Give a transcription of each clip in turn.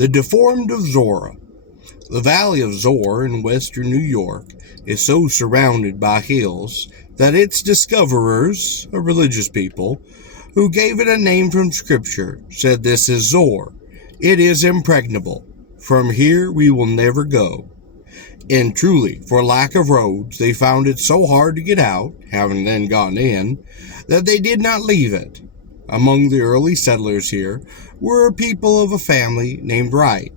The Deformed of Zora. The Valley of Zora in western New York is so surrounded by hills that its discoverers, a religious people, who gave it a name from Scripture, said, "This is Zor. It is impregnable. From here we will never go." And truly, for lack of roads, they found it so hard to get out, having then gotten in, that they did not leave it. Among the early settlers here were people of a family named Wright,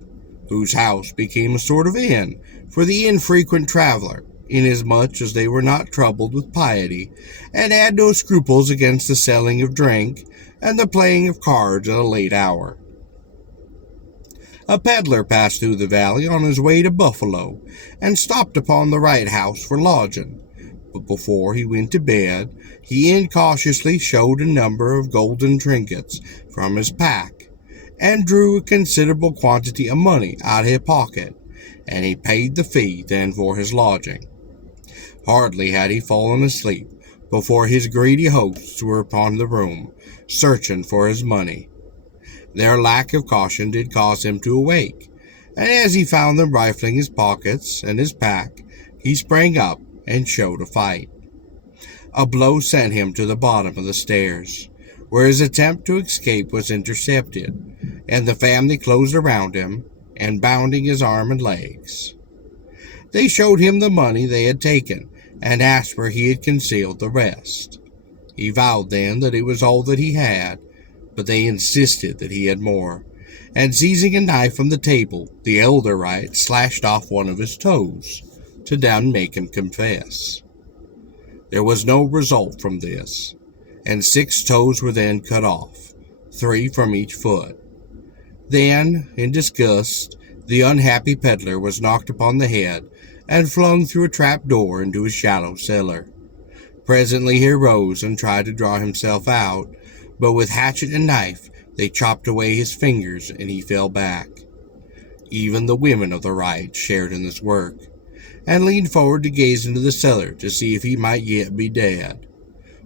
whose house became a sort of inn for the infrequent traveler, inasmuch as they were not troubled with piety, and had no scruples against the selling of drink and the playing of cards at a late hour. A peddler passed through the valley on his way to Buffalo, and stopped upon the Wright house for lodging. But before he went to bed, he incautiously showed a number of golden trinkets from his pack, and drew a considerable quantity of money out of his pocket, and he paid the fee then for his lodging. Hardly had he fallen asleep before his greedy hosts were upon the room, searching for his money. Their lack of caution did cause him to awake, and as he found them rifling his pockets and his pack, he sprang up and showed a fight. A blow sent him to the bottom of the stairs, where his attempt to escape was intercepted, and the family closed around him and bounding his arm and legs. They showed him the money they had taken and asked where he had concealed the rest. He vowed then that it was all that he had, but they insisted that he had more, and seizing a knife from the table, the elder Wright slashed off one of his toes, to then make him confess. There was no result from this, and 6 toes were then cut off, 3 from each foot. Then, in disgust, the unhappy peddler was knocked upon the head and flung through a trap door into a shallow cellar. Presently he rose and tried to draw himself out, but with hatchet and knife they chopped away his fingers and he fell back. Even the women of the Wrights shared in this work, and leaned forward to gaze into the cellar to see if he might yet be dead.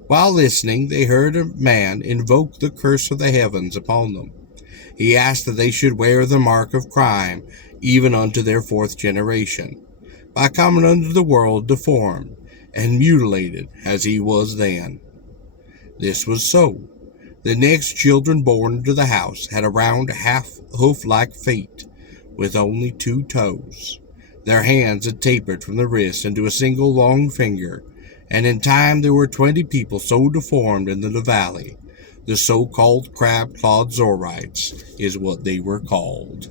While listening, they heard a man invoke the curse of the heavens upon them. He asked that they should wear the mark of crime even unto their 4th generation, by coming unto the world deformed and mutilated as he was then. This was so. The next children born into the house had a round half-hoof-like feet, with only 2 toes. Their hands had tapered from the wrist into a single long finger, and in time there were 20 people so deformed in the valley. The so-called crab-clawed Zorites is what they were called.